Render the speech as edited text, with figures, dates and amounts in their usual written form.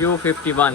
U51.